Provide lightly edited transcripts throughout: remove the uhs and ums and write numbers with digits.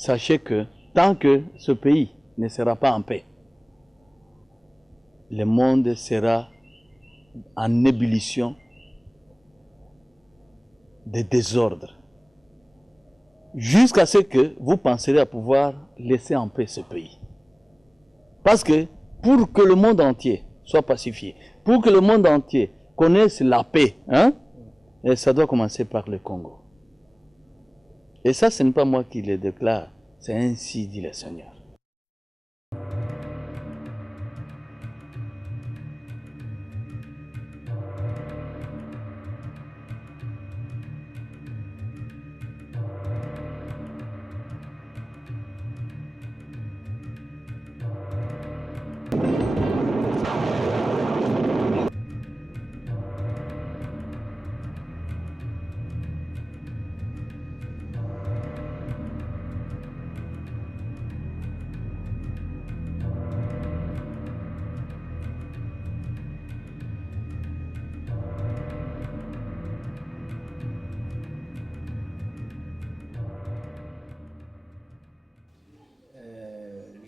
sachez que tant que ce pays ne sera pas en paix, le monde sera en ébullition de désordre, jusqu'à ce que vous penserez à pouvoir laisser en paix ce pays. Parce que pour que le monde entier soit pacifié, pour que le monde entier connaisse la paix, et ça doit commencer par le Congo. Et ça, ce n'est pas moi qui le déclare, c'est ainsi dit le Seigneur.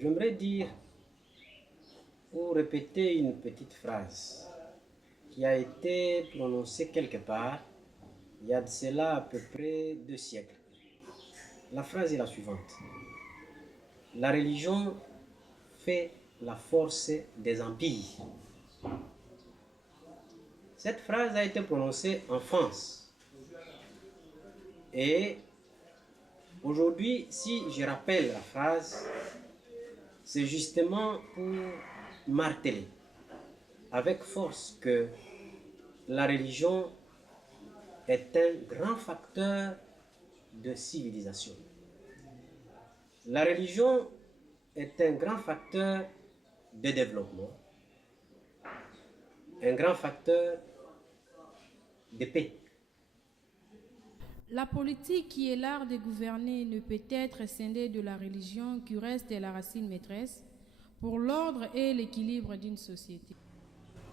J'aimerais dire ou répéter une petite phrase qui a été prononcée quelque part il y a de cela à peu près 2 siècles. La phrase est la suivante. La religion fait la force des empires. Cette phrase a été prononcée en France. Et aujourd'hui, si je rappelle la phrase, c'est justement pour marteler avec force que la religion est un grand facteur de civilisation. La religion est un grand facteur de développement, un grand facteur de paix. La politique, qui est l'art de gouverner, ne peut être scindée de la religion, qui reste la racine maîtresse pour l'ordre et l'équilibre d'une société.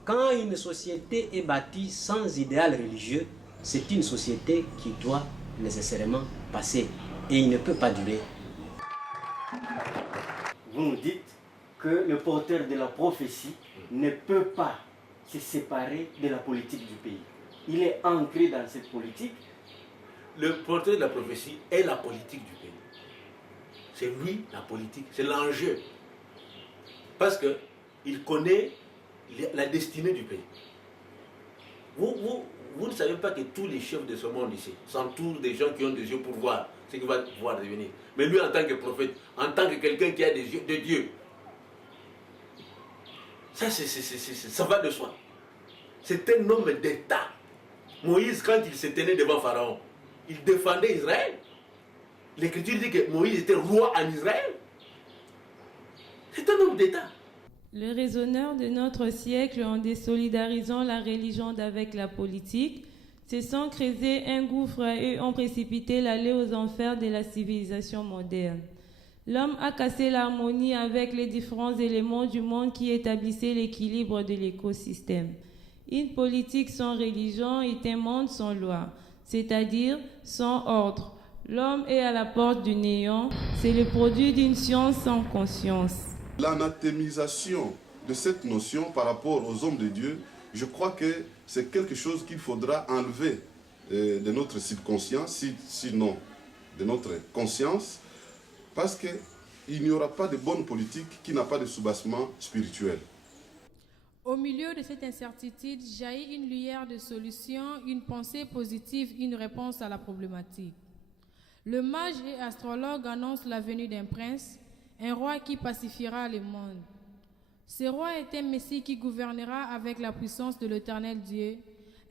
Quand une société est bâtie sans idéal religieux, c'est une société qui doit nécessairement passer et il ne peut pas durer. Vous nous dites que le porteur de la prophétie ne peut pas se séparer de la politique du pays. Il est ancré dans cette politique. Le porteur de la prophétie est la politique du pays. C'est lui la politique, c'est l'enjeu. Parce qu'il connaît la destinée du pays. Vous ne savez pas que tous les chefs de ce monde ici s'entourent des gens qui ont des yeux pour voir ce qu'il va pouvoir devenir. Mais lui, en tant que prophète, en tant que quelqu'un qui a des yeux de Dieu, ça va de soi. C'est un homme d'État. Moïse, quand il se tenait devant Pharaon, il défendait Israël. L'Écriture dit que Moïse était roi en Israël. C'est un homme d'État. Les raisonneurs de notre siècle, en désolidarisant la religion d'avec la politique, se sont creusés un gouffre et ont précipité l'aller aux enfers de la civilisation moderne. L'homme a cassé l'harmonie avec les différents éléments du monde qui établissaient l'équilibre de l'écosystème. Une politique sans religion est un monde sans loi, c'est-à-dire sans ordre. L'homme est à la porte du néant, c'est le produit d'une science sans conscience. L'anathémisation de cette notion par rapport aux hommes de Dieu, je crois que c'est quelque chose qu'il faudra enlever de notre subconscience, sinon de notre conscience, parce qu'il n'y aura pas de bonne politique qui n'a pas de soubassement spirituel. Au milieu de cette incertitude, jaillit une lumière de solution, une pensée positive, une réponse à la problématique. Le mage et astrologue annoncent la venue d'un prince, un roi qui pacifiera le monde. Ce roi est un messie qui gouvernera avec la puissance de l'Éternel Dieu,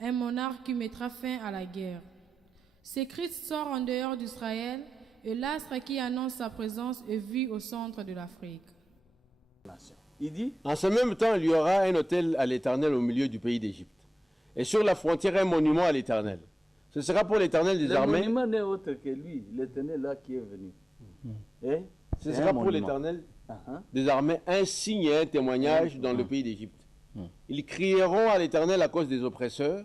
un monarque qui mettra fin à la guerre. Ce Christ sort en dehors d'Israël et l'astre qui annonce sa présence est vu au centre de l'Afrique. Il dit, en ce même temps, il y aura un autel à l'Éternel au milieu du pays d'Égypte. Et sur la frontière, un monument à l'Éternel. Ce sera pour l'Éternel des armées. le monument n'est autre que lui, l'Éternel là qui est venu. Et Ce sera pour l'Éternel des armées un signe et un témoignage dans le pays d'Égypte. Ils crieront à l'Éternel à cause des oppresseurs,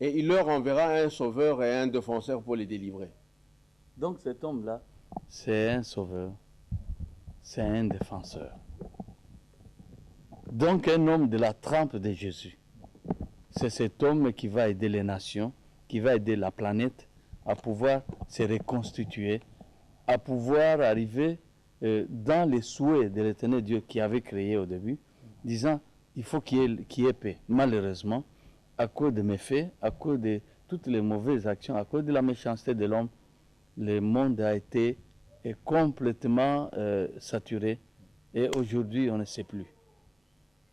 et il leur enverra un sauveur et un défenseur pour les délivrer. Donc cet homme-là c'est un sauveur, c'est un défenseur. Donc un homme de la trempe de Jésus. C'est cet homme qui va aider les nations, qui va aider la planète à pouvoir se reconstituer, à pouvoir arriver dans les souhaits de l'éternel Dieu qui avait créé au début, disant il faut qu'il y ait paix. Malheureusement, à cause de mes faits, à cause de toutes les mauvaises actions, à cause de la méchanceté de l'homme, le monde a été complètement saturé et aujourd'hui on ne sait plus.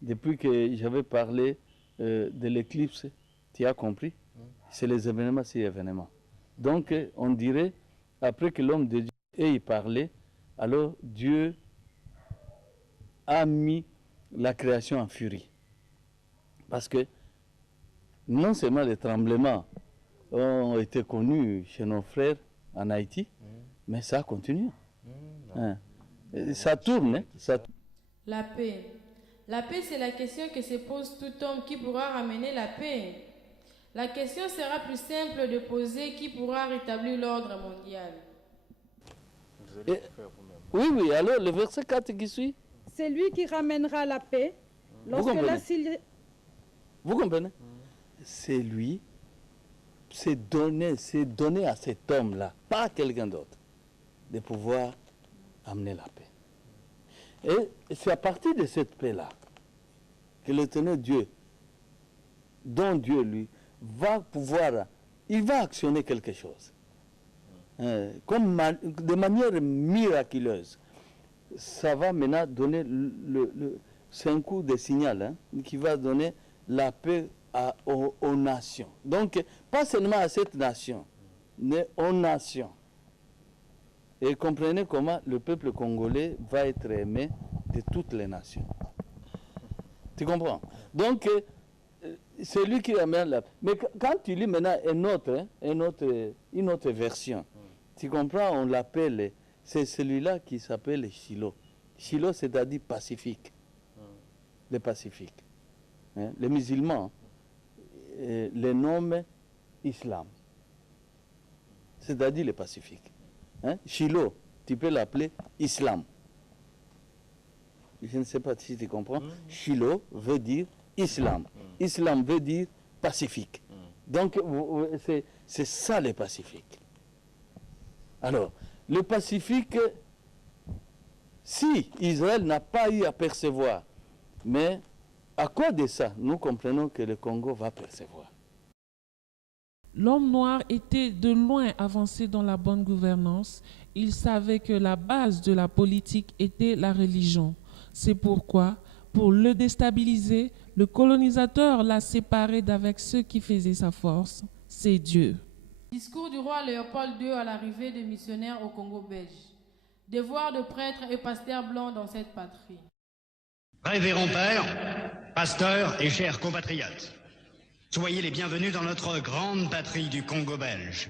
Depuis que j'avais parlé de l'éclipse, tu as compris? C'est les événements, c'est les événements. Donc on dirait, après que l'homme de Dieu ait parlé, alors Dieu a mis la création en furie. Parce que non seulement les tremblements ont été connus chez nos frères en Haïti, mais ça continue. Ça tourne. Hein, ça... La paix. La paix, c'est la question que se pose tout homme qui pourra ramener la paix. La question sera plus simple de poser qui pourra rétablir l'ordre mondial. Oui, alors le verset 4 qui suit. C'est lui qui ramènera la paix. Vous comprenez? C'est lui, c'est donné à cet homme-là, pas à quelqu'un d'autre, de pouvoir amener la paix. Et c'est à partir de cette paix-là que l'éternel Dieu, dont Dieu lui, va pouvoir, il va actionner quelque chose. Comme de manière miraculeuse. Ça va maintenant donner, c'est un coup de signal qui va donner la paix aux nations. Donc, pas seulement à cette nation, mais aux nations. Et comprenez comment le peuple congolais va être aimé de toutes les nations. Tu comprends? Donc, c'est lui qui amène la... Mais quand tu lis maintenant une autre version, tu comprends, on l'appelle, c'est celui-là qui s'appelle Shiloh. Shiloh, c'est-à-dire pacifique. Le pacifique. Les musulmans les nomment islam. C'est-à-dire le pacifique. Shiloh, tu peux l'appeler islam. Je ne sais pas si tu comprends. Shiloh veut dire islam. Islam veut dire pacifique. Donc, c'est ça le pacifique. Alors, le pacifique, si Israël n'a pas eu à percevoir, mais à cause de ça, nous comprenons que le Congo va percevoir. L'homme noir était de loin avancé dans la bonne gouvernance. Il savait que la base de la politique était la religion. C'est pourquoi, pour le déstabiliser, le colonisateur l'a séparé d'avec ceux qui faisaient sa force, c'est Dieu. Discours du roi Léopold II à l'arrivée des missionnaires au Congo belge. Devoir de prêtres et pasteurs blancs dans cette patrie. Révérend Père, pasteurs et chers compatriotes, soyez les bienvenus dans notre grande patrie du Congo belge.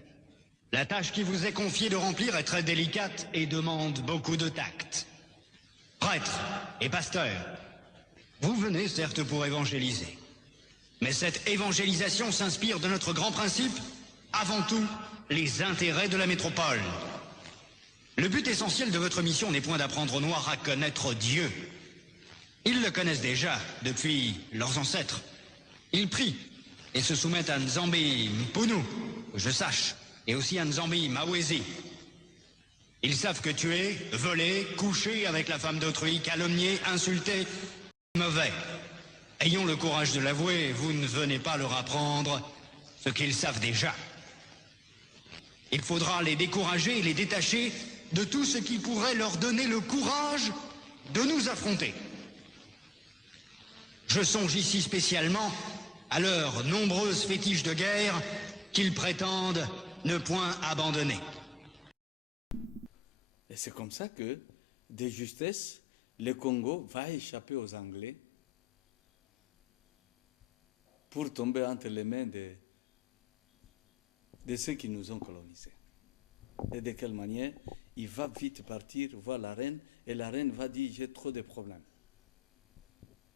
La tâche qui vous est confiée de remplir est très délicate et demande beaucoup de tact. Prêtres et pasteurs, vous venez certes pour évangéliser. Mais cette évangélisation s'inspire de notre grand principe, avant tout, les intérêts de la métropole. Le but essentiel de votre mission n'est point d'apprendre aux Noirs à connaître Dieu. Ils le connaissent déjà depuis leurs ancêtres. Ils prient et se soumettent à Nzambi Mpunu, que je sache, et aussi à Nzambi Mawezi. Ils savent que tuer, voler, coucher avec la femme d'autrui, calomnier, insulter, mauvais. Ayons le courage de l'avouer, vous ne venez pas leur apprendre ce qu'ils savent déjà. Il faudra les décourager et les détacher de tout ce qui pourrait leur donner le courage de nous affronter. Je songe ici spécialement à leurs nombreuses fétiches de guerre qu'ils prétendent ne point abandonner. Et c'est comme ça que, de justesse, le Congo va échapper aux Anglais pour tomber entre les mains de ceux qui nous ont colonisés. Et de quelle manière il va vite partir voir la reine, et la reine va dire j'ai trop de problèmes.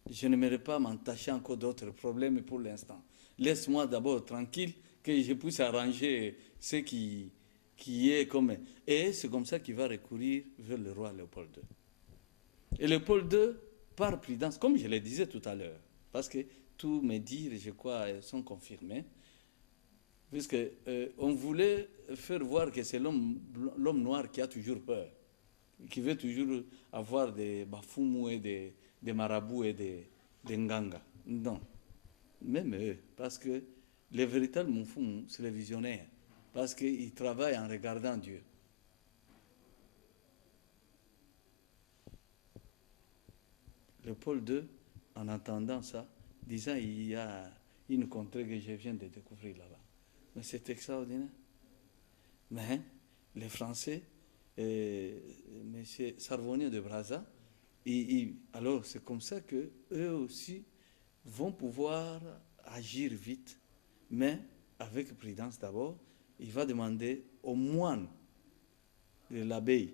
Je n'aimerais pas m'entacher encore d'autres problèmes pour l'instant. Laisse-moi d'abord tranquille, que je puisse arranger ceux qui qui est comme... Et c'est comme ça qu'il va recourir vers le roi Léopold II. Et Léopold II, par prudence, comme je le disais tout à l'heure, parce que tous mes dires, je crois, sont confirmés, puisque on voulait faire voir que c'est l'homme noir qui a toujours peur, qui veut toujours avoir des bafoumoux et des marabouts et des nganga. Non. Même eux, parce que les véritables moufous, c'est les visionnaires, parce qu'ils travaillent en regardant Dieu. Léopold II, en entendant ça, disant il y a une contrée que je viens de découvrir là-bas. Mais c'est extraordinaire. Mais les Français, M. Sarvonnier de Brazza, alors c'est comme ça qu'eux aussi vont pouvoir agir vite, mais avec prudence d'abord. Il va demander aux moines de l'abbaye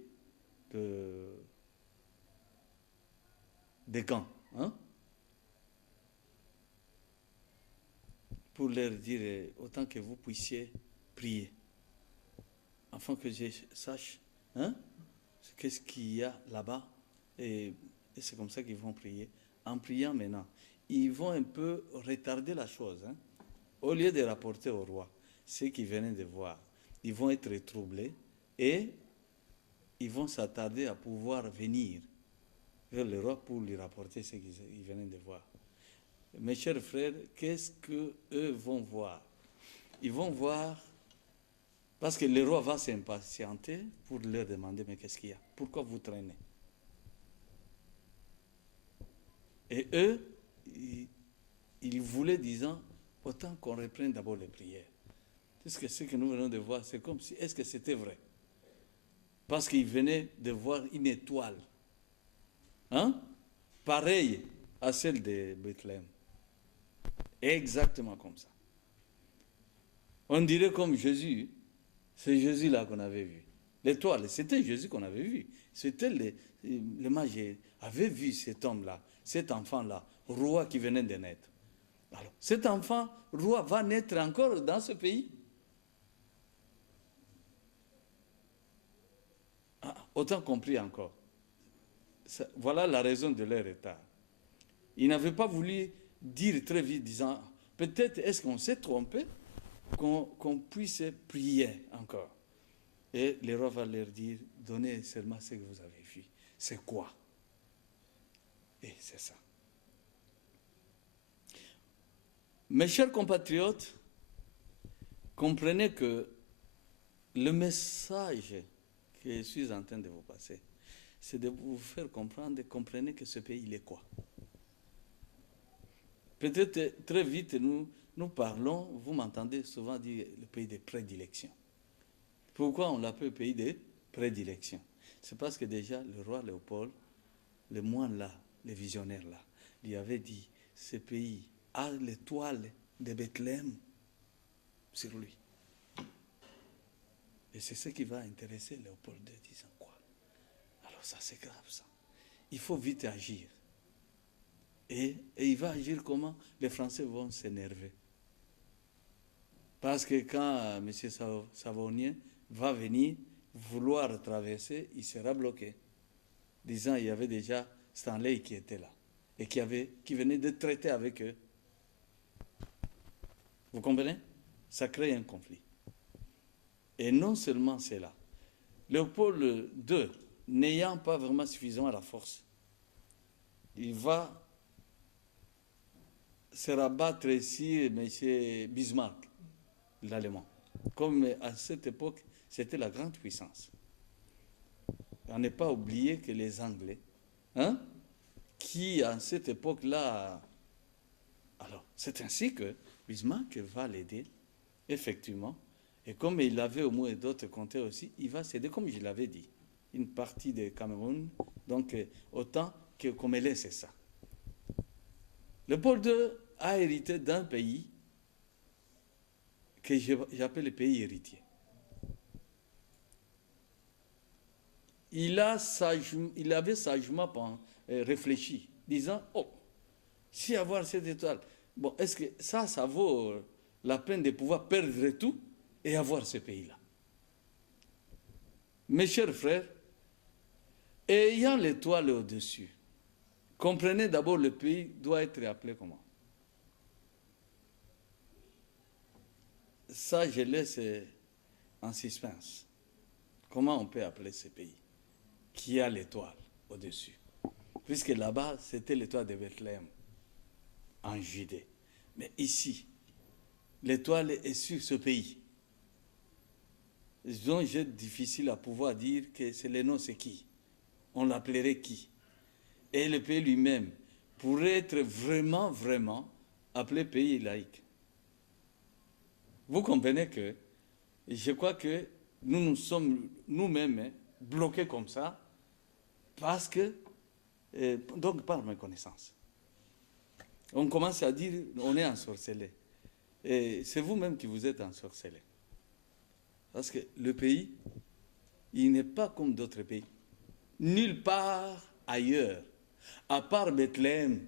de Gand, hein, pour leur dire autant que vous puissiez prier, afin que je sache hein, qu'est-ce qu'il y a là-bas. Et c'est comme ça qu'ils vont prier. En priant maintenant, ils vont un peu retarder la chose. Hein. Au lieu de rapporter au roi ce qu'ils venaient de voir, ils vont être troublés et ils vont s'attarder à pouvoir venir vers le roi pour lui rapporter ce qu'ils venaient de voir. Mes chers frères, qu'est-ce qu'eux vont voir? Ils vont voir, parce que le roi va s'impatienter pour leur demander, mais qu'est-ce qu'il y a? Pourquoi vous traînez? Et eux, ils voulaient, disant, autant qu'on reprenne d'abord les prières. Est-ce que ce que nous venons de voir, c'est comme si, est-ce que c'était vrai? Parce qu'ils venaient de voir une étoile, hein, pareille à celle de Bethléem. Exactement comme ça. On dirait comme Jésus, c'est Jésus là qu'on avait vu. L'étoile, c'était Jésus qu'on avait vu. C'était les mages avaient vu cet homme-là, cet enfant-là, roi qui venait de naître. Alors, cet enfant, roi, va naître encore dans ce pays. Autant compris encore. Voilà la raison de leur retard. Ils n'avaient pas voulu dire très vite, disant, peut-être est-ce qu'on s'est trompé, qu'on puisse prier encore. Et le roi va leur dire, donnez seulement ce que vous avez vu. C'est quoi? Et c'est ça. Mes chers compatriotes, comprenez que le message que je suis en train de vous passer, c'est de vous faire comprendre, comprenez que ce pays, il est quoi? Peut-être très vite, nous parlons, vous m'entendez souvent dire le pays de prédilection. Pourquoi on l'appelle pays de prédilection? C'est parce que déjà le roi Léopold, le moine là, le visionnaire là, lui avait dit, ce pays a l'étoile de Bethléem sur lui. Et c'est ce qui va intéresser Léopold II, disant quoi? Alors ça c'est grave ça. Il faut vite agir. Et il va agir comment? Les Français vont s'énerver. Parce que quand M. Savonnier va venir vouloir traverser, il sera bloqué. Disant il y avait déjà Stanley qui était là et qui venait de traiter avec eux. Vous comprenez? Ça crée un conflit. Et non seulement cela. Léopold II, n'ayant pas vraiment suffisamment la force, il va se rabattre sur M. Bismarck, l'Allemand. Comme à cette époque, c'était la grande puissance. On n'est pas oublié que les Anglais, hein, qui à cette époque-là... Alors, c'est ainsi que Bismarck va l'aider, effectivement. Et comme il avait au moins d'autres comtés aussi, il va céder, comme je l'avais dit, une partie de Cameroun, donc autant que comme elle est, c'est ça. Léopold II a hérité d'un pays que j'appelle le pays héritier. Il avait sagement réfléchi, disant, oh, si avoir cette étoile, bon, est-ce que ça vaut la peine de pouvoir perdre tout et avoir ce pays-là? Mes chers frères, ayant l'étoile au-dessus, comprenez d'abord le pays doit être appelé comment? Ça, je laisse en suspense. Comment on peut appeler ce pays qui a l'étoile au-dessus? Puisque là-bas, c'était l'étoile de Bethléem, en Judée. Mais ici, l'étoile est sur ce pays. Donc, c'est difficile à pouvoir dire que c'est le nom, c'est qui? On l'appellerait qui? Et le pays lui-même pourrait être vraiment, vraiment appelé pays laïque. Vous comprenez que je crois que nous sommes nous-mêmes bloqués comme ça parce que, donc par mes connaissances, on commence à dire on est ensorcelé. Et c'est vous-même qui vous êtes ensorcelé. Parce que le pays, il n'est pas comme d'autres pays. Nulle part ailleurs, à part Bethléem,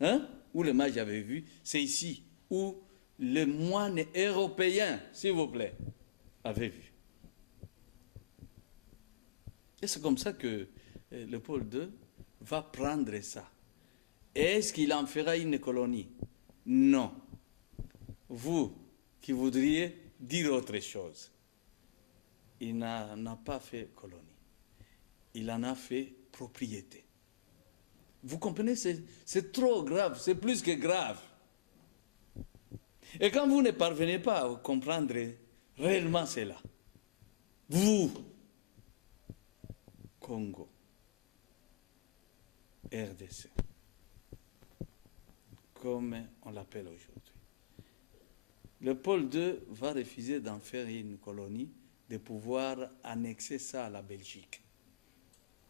hein, où le mage avait vu, c'est ici où le moine européen, s'il vous plaît, avait vu. Et c'est comme ça que le Paul II va prendre ça. Est-ce qu'il en fera une colonie? Non. Vous qui voudriez dire autre chose, il n'a pas fait colonie. Il en a fait propriété. Vous comprenez, c'est trop grave, c'est plus que grave. Et quand vous ne parvenez pas à comprendre réellement cela, vous, Congo, RDC, comme on l'appelle aujourd'hui, le Paul II va refuser d'en faire une colonie, de pouvoir annexer ça à la Belgique.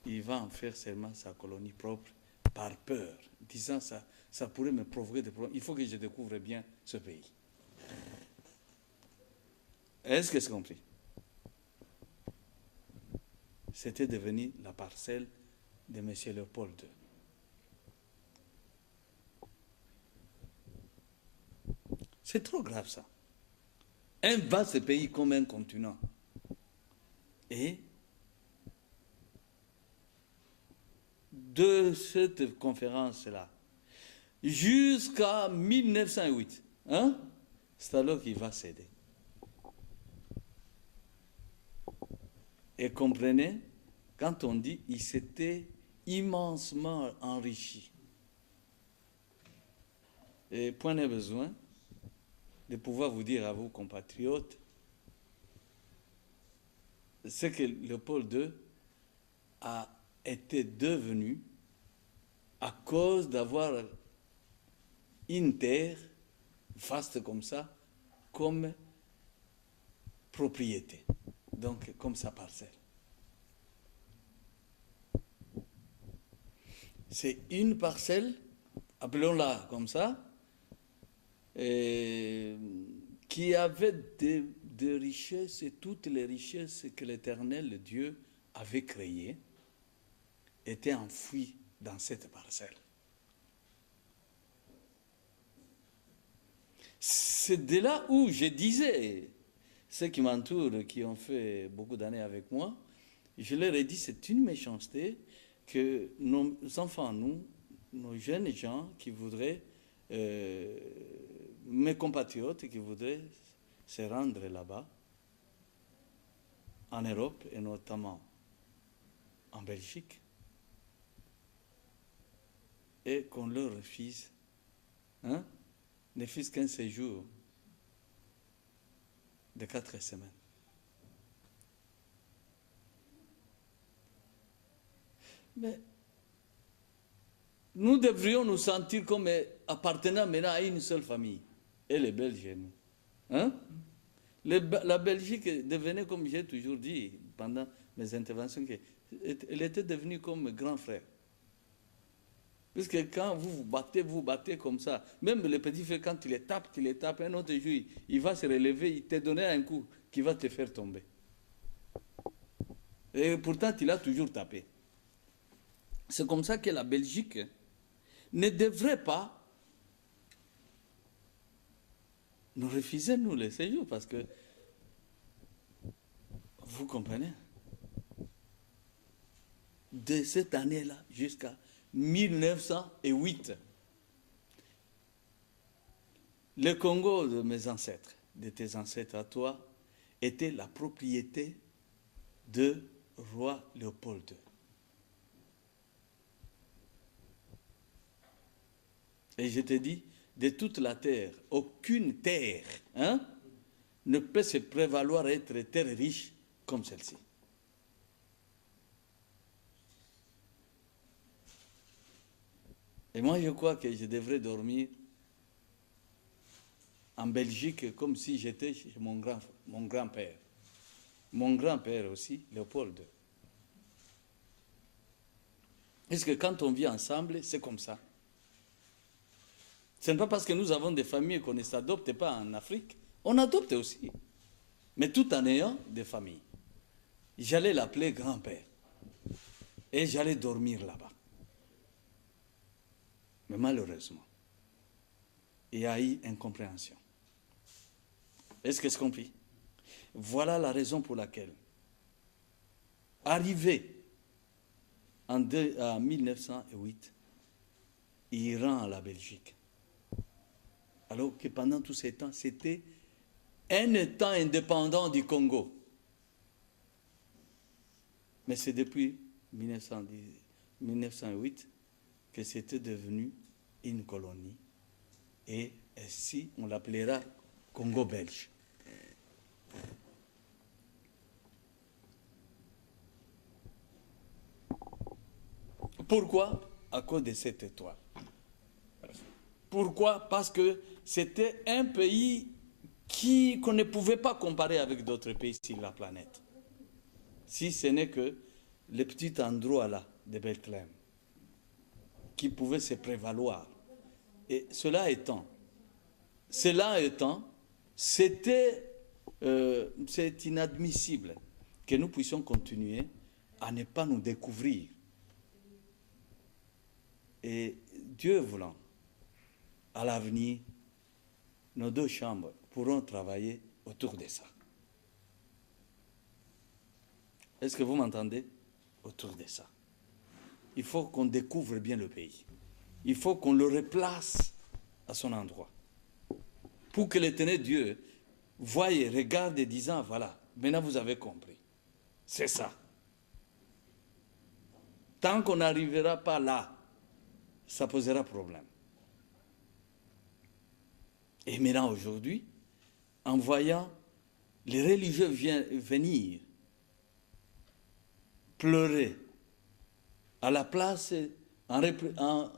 Il va en faire seulement sa colonie propre par peur, disant ça pourrait me provoquer des problèmes. Il faut que je découvre bien ce pays. Est-ce que c'est compris? C'était devenu la parcelle de M. Léopold II. C'est trop grave ça. Un vaste pays comme un continent. Et de cette conférence-là, jusqu'à 1908, hein, c'est alors qu'il va céder. Et comprenez, quand on dit il s'était immensement enrichi, et point n'est besoin de pouvoir vous dire à vous, compatriotes, ce que Léopold II a été devenu à cause d'avoir une terre vaste comme ça, comme propriété, donc comme sa parcelle. C'est une parcelle, appelons-la comme ça, qui avait des richesses, et toutes les richesses que l'Éternel Dieu avait créées étaient enfouies dans cette parcelle. C'est de là où je disais, ceux qui m'entourent, qui ont fait beaucoup d'années avec moi, je leur ai dit, c'est une méchanceté que nos enfants, nous, nos jeunes gens qui voudraient, mes compatriotes qui voudraient se rendre là-bas, en Europe et notamment en Belgique, et qu'on leur refuse, hein, ne fût-ce qu'un séjour de 4 semaines. Mais nous devrions nous sentir comme appartenant maintenant à une seule famille. Et les Belges, nous. Hein? La Belgique devenait, comme j'ai toujours dit pendant mes interventions, elle était devenue comme grand frère. Puisque quand vous vous battez comme ça, même le petit frère, quand il les tape, un autre jour, il va se relever, il te donnera un coup qui va te faire tomber. Et pourtant, il a toujours tapé. C'est comme ça que la Belgique ne devrait pas nous refuser, nous, les séjours, parce que, vous comprenez, de cette année-là jusqu'à 1908. Le Congo de mes ancêtres, de tes ancêtres à toi, était la propriété de roi Léopold II. Et je te dis, de toute la terre, aucune terre ne peut se prévaloir être terre riche comme celle-ci. Et moi, je crois que je devrais dormir en Belgique comme si j'étais chez mon grand-père. Mon grand-père aussi, Léopold II. Est-ce que quand on vit ensemble, c'est comme ça? Ce n'est pas parce que nous avons des familles qu'on ne s'adopte pas en Afrique. On adopte aussi. Mais tout en ayant des familles. J'allais l'appeler grand-père. Et j'allais dormir là-bas. Mais malheureusement, il y a eu incompréhension. Est-ce que c'est compris? Voilà la raison pour laquelle, arrivé en 1908, il rend à la Belgique. Alors que pendant tous ces temps, c'était un État indépendant du Congo. Mais c'est depuis 1908 que c'était devenu une colonie. Et ainsi, on l'appellera Congo belge. Pourquoi? À cause de cette étoile. Pourquoi? Parce que c'était un pays qu'on ne pouvait pas comparer avec d'autres pays sur la planète. Si ce n'est que le petit endroit là de Bethléem qui pouvait se prévaloir. Et cela étant, c'est inadmissible que nous puissions continuer à ne pas nous découvrir. Et Dieu voulant, à l'avenir, nos deux chambres pourront travailler autour de ça. Est-ce que vous m'entendez? Autour de ça. Il faut qu'on découvre bien le pays. Il faut qu'on le replace à son endroit. Pour que l'Éternel Dieu voie et regarde et disant, voilà, maintenant vous avez compris. C'est ça. Tant qu'on n'arrivera pas là, ça posera problème. Et maintenant, aujourd'hui, en voyant les religieux venir pleurer à la place, en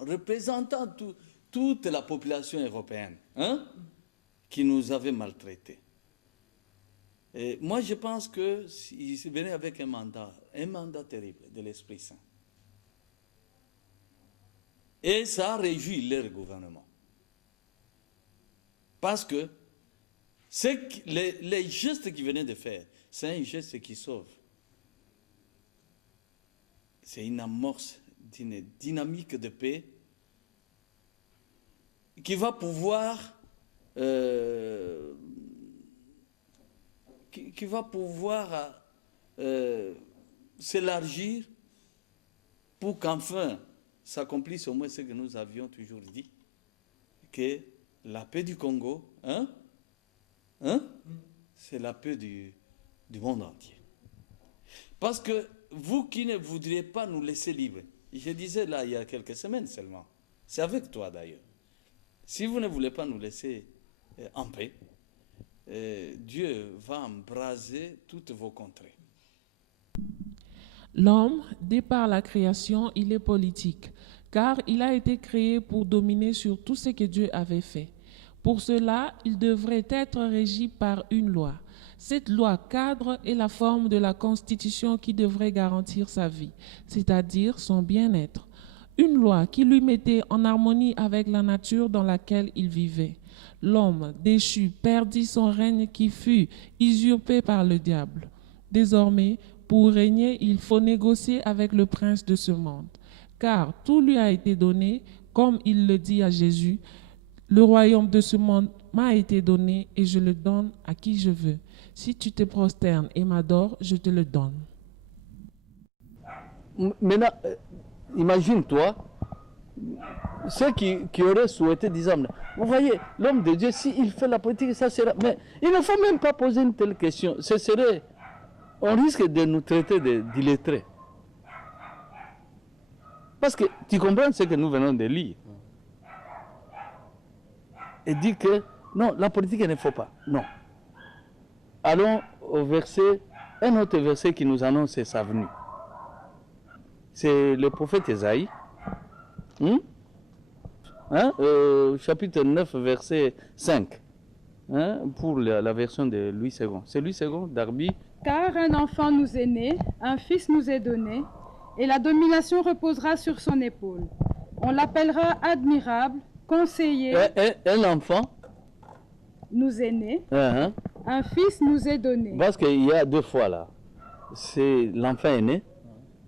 représentant toute la population européenne, qui nous avait maltraités. Et moi, je pense qu'ils venaient avec un mandat terrible de l'Esprit Saint. Et ça a réjoui leur gouvernement. Parce que les gestes qu'ils venaient de faire, c'est un geste qui sauve. C'est une amorce d'une dynamique de paix qui va pouvoir s'élargir pour qu'enfin s'accomplisse au moins ce que nous avions toujours dit, que la paix du Congo, c'est la paix du monde entier. Parce que vous qui ne voudriez pas nous laisser libres, je disais là il y a quelques semaines seulement, c'est avec toi d'ailleurs, si vous ne voulez pas nous laisser en paix, Dieu va embraser toutes vos contrées. L'homme, dès par la création, il est politique, car il a été créé pour dominer sur tout ce que Dieu avait fait. Pour cela, il devrait être régi par une loi. Cette loi cadre est la forme de la Constitution qui devrait garantir sa vie, c'est-à-dire son bien-être. Une loi qui lui mettait en harmonie avec la nature dans laquelle il vivait. L'homme déchu perdit son règne qui fut usurpé par le diable. Désormais, pour régner, il faut négocier avec le prince de ce monde. Car tout lui a été donné, comme il le dit à Jésus, « Le royaume de ce monde m'a été donné et je le donne à qui je veux. Si tu te prosternes et m'adores, je te le donne. » Maintenant, imagine-toi, ceux qui auraient souhaité, disant, vous voyez, l'homme de Dieu, s'il fait la politique, ça sera... Mais il ne faut même pas poser une telle question. Ce serait... On risque de nous traiter d'illettrés. Parce que tu comprends ce que nous venons de lire. Et dit que, non, la politique, il ne faut pas. Non. Allons au verset, un autre verset qui nous annonce sa venue. C'est le prophète Esaïe. Chapitre 9, verset 5. Pour la version de Louis II. C'est Louis II, Darby. Car un enfant nous est né, un fils nous est donné, et la domination reposera sur son épaule. On l'appellera admirable, conseiller. Un enfant nous est né, un fils nous est donné. Parce qu'il y a deux fois là. C'est l'enfant est né,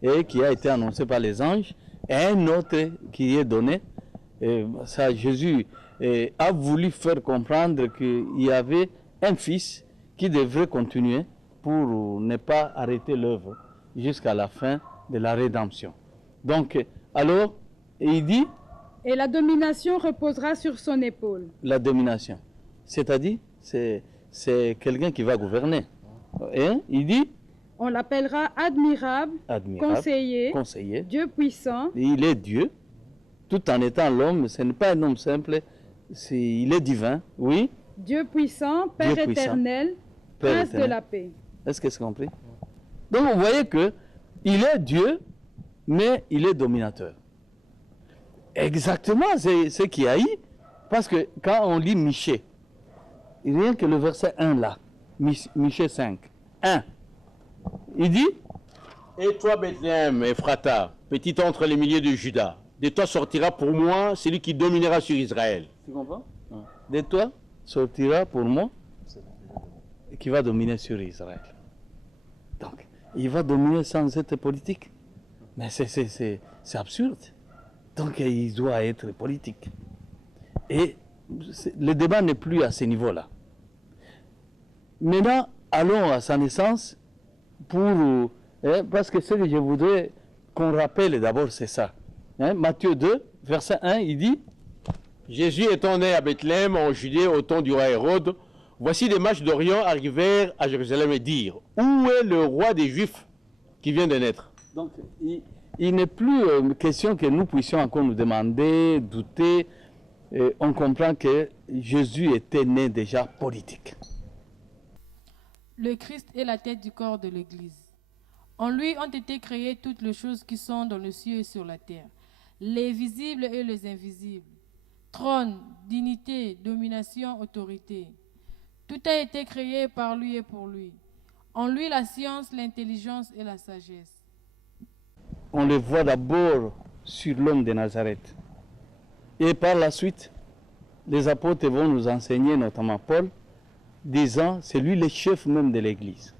et qui a été annoncé par les anges, et un autre qui est donné. Et ça, Jésus a voulu faire comprendre qu'il y avait un fils qui devrait continuer pour ne pas arrêter l'œuvre jusqu'à la fin de la rédemption. Donc, alors, il dit... Et la domination reposera sur son épaule. La domination. C'est-à-dire, c'est quelqu'un qui va gouverner. Et il dit... On l'appellera admirable, conseiller, Dieu puissant. Il est Dieu, tout en étant l'homme. Ce n'est pas un homme simple, il est divin, oui. Dieu puissant, Père Dieu éternel, Père Prince éternel. de la paix. Est-ce que c'est compris? Donc vous voyez que il est Dieu, mais il est dominateur. Exactement, c'est ce qu'il y a eu. Parce que quand on lit Michée, rien que le verset 1 là, Michée 5, 1, il dit: Et toi, Bethléem, Ephrata, petit entre les milliers de Juda, de toi sortira pour moi celui qui dominera sur Israël. Tu comprends? De toi sortira pour moi qui va dominer sur Israël. Donc, il va dominer sans être politique. Mais c'est absurde. Donc, il doit être politique. Et le débat n'est plus à ce niveau-là. Maintenant, allons à sa naissance parce que ce que je voudrais qu'on rappelle d'abord, c'est ça. Matthieu 2, verset 1, il dit: Jésus étant né à Bethléem, en Judée, au temps du roi Hérode, voici des mages d'Orient arrivèrent à Jérusalem et dirent: Où est le roi des Juifs qui vient de naître? Donc, il n'est plus question que nous puissions encore nous demander, douter. On comprend que Jésus était né déjà politique. Le Christ est la tête du corps de l'Église. En lui ont été créées toutes les choses qui sont dans le ciel et sur la terre, les visibles et les invisibles. Trône, dignité, domination, autorité. Tout a été créé par lui et pour lui. En lui, la science, l'intelligence et la sagesse. On le voit d'abord sur l'homme de Nazareth. Et par la suite, les apôtres vont nous enseigner, notamment Paul, disant, c'est lui le chef même de l'Église.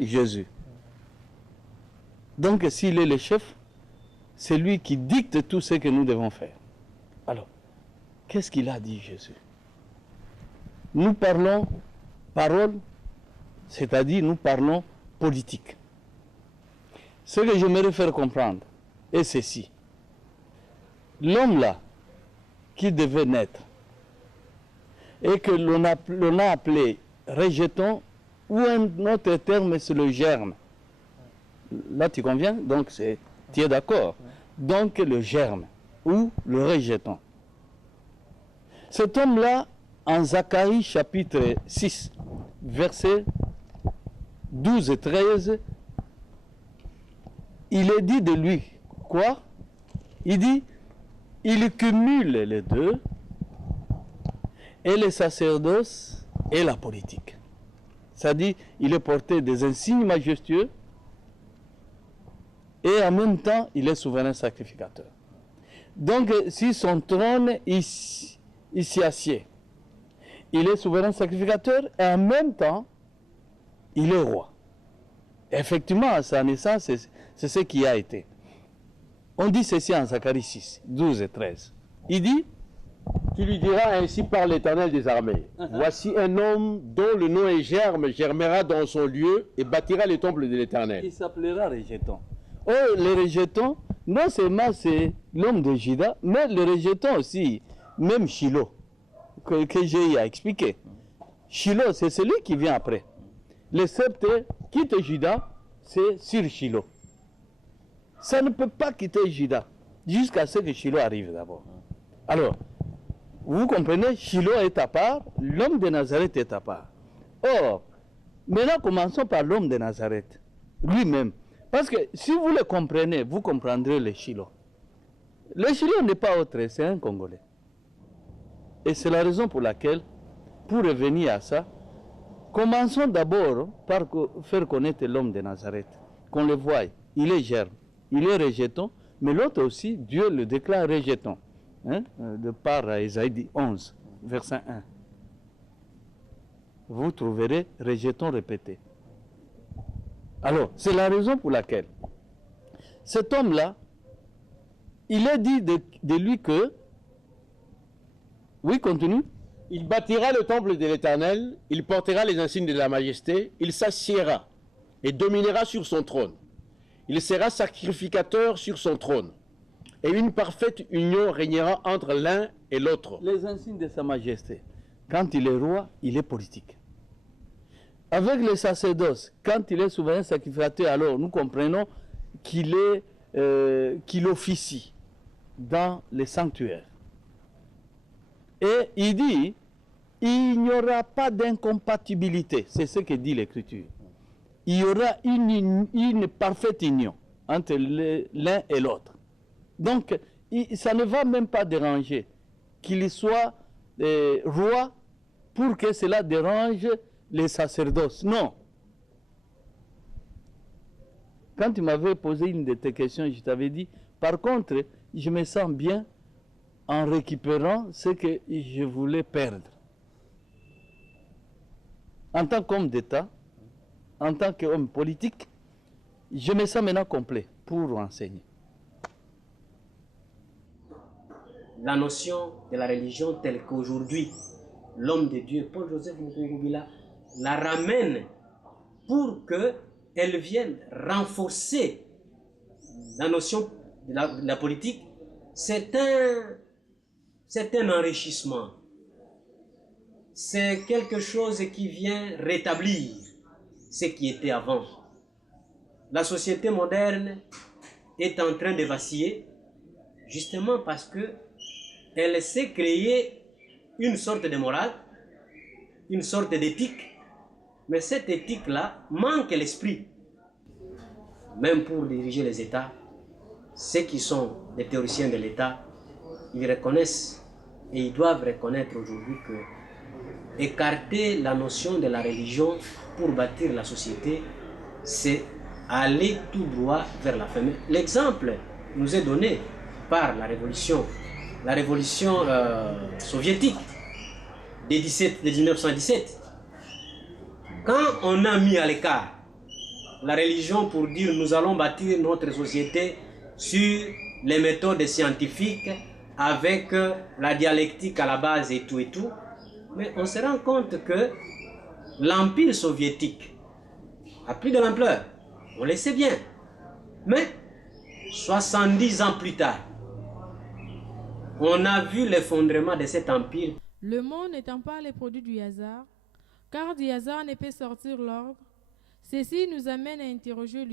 Jésus. Donc, s'il est le chef, c'est lui qui dicte tout ce que nous devons faire. Alors, qu'est-ce qu'il a dit, Jésus? Nous parlons parole, c'est-à-dire nous parlons politique. Ce que j'aimerais faire comprendre est ceci. L'homme là, qui devait naître, et que l'on a appelé rejeton, ou un autre terme, c'est le germe. Là, tu conviens? Donc, tu es d'accord? Donc, le germe, ou le rejeton. Cet homme-là, en Zacharie chapitre 6, versets 12 et 13, il est dit de lui, quoi? Il dit, il cumule les deux, et le sacerdoce et la politique. C'est-à-dire, il est porté des insignes majestueux, et en même temps, il est souverain sacrificateur. Donc, si son trône, il s'y assied, il est souverain sacrificateur, et en même temps, il est roi. Effectivement, à sa naissance, c'est ce qui a été. On dit ceci en Zacharie 6, 12 et 13. Il dit: Tu lui diras ainsi par l'Éternel des armées: Voici un homme dont le nom est Germe, germera dans son lieu et bâtira les temples de l'Éternel. Il s'appellera rejeton. Oh, les rejetons, non seulement c'est l'homme de Juda, mais les rejetons aussi, même Shiloh, que j'ai expliqué. Shiloh, c'est celui qui vient après. Le sceptre quitte Juda, c'est sur Shiloh. Ça ne peut pas quitter Juda jusqu'à ce que Shiloh arrive d'abord. Alors, vous comprenez, Shiloh est à part, l'homme de Nazareth est à part. Or, maintenant commençons par l'homme de Nazareth, lui-même. Parce que si vous le comprenez, vous comprendrez le Shiloh. Le Shiloh n'est pas autre, c'est un Congolais. Et c'est la raison pour laquelle, pour revenir à ça, commençons d'abord par faire connaître l'homme de Nazareth. Qu'on le voie, il est germe, il est rejeton, mais l'autre aussi, Dieu le déclare rejeton. Hein? De par Isaïe 11, verset 1. Vous trouverez rejeton répété. Alors, c'est la raison pour laquelle cet homme-là, il est dit de lui que... Oui, continue. Il bâtira le temple de l'Éternel, il portera les insignes de la majesté, il s'assiera et dominera sur son trône. Il sera sacrificateur sur son trône. Et une parfaite union régnera entre l'un et l'autre. Les insignes de sa majesté. Quand il est roi, il est politique. Avec le sacerdoce, quand il est souverain sacrificateur, alors nous comprenons qu'il officie dans les sanctuaires. Et il dit, il n'y aura pas d'incompatibilité. C'est ce que dit l'Écriture. Il y aura une parfaite union entre l'un et l'autre. Donc, ça ne va même pas déranger qu'il soit roi pour que cela dérange les sacerdoces. Non. Quand tu m'avais posé une de tes questions, je t'avais dit, par contre, je me sens bien en récupérant ce que je voulais perdre. En tant qu'homme d'État, en tant qu'homme politique, je me sens maintenant complet pour enseigner. La notion de la religion telle qu'aujourd'hui, l'homme de Dieu, Paul-Joseph Mukungubila, la ramène pour qu'elle vienne renforcer la notion de la politique. C'est un enrichissement. C'est quelque chose qui vient rétablir ce qui était avant. La société moderne est en train de vaciller justement parce qu'elle s'est créée une sorte de morale, une sorte d'éthique, mais cette éthique-là manque l'esprit. Même pour diriger les États, ceux qui sont des théoriciens de l'État, ils reconnaissent et ils doivent reconnaître aujourd'hui que écarter la notion de la religion pour bâtir la société, c'est aller tout droit vers la fin. L'exemple nous est donné par la révolution soviétique de 1917. Quand on a mis à l'écart la religion pour dire nous allons bâtir notre société sur les méthodes scientifiques avec la dialectique à la base et tout, mais on se rend compte que l'Empire soviétique a pris de l'ampleur, on le sait bien, mais 70 ans plus tard, on a vu l'effondrement de cet empire. Le monde n'étant pas les produits du hasard, car du hasard ne peut sortir l'ordre, ceci nous amène à interroger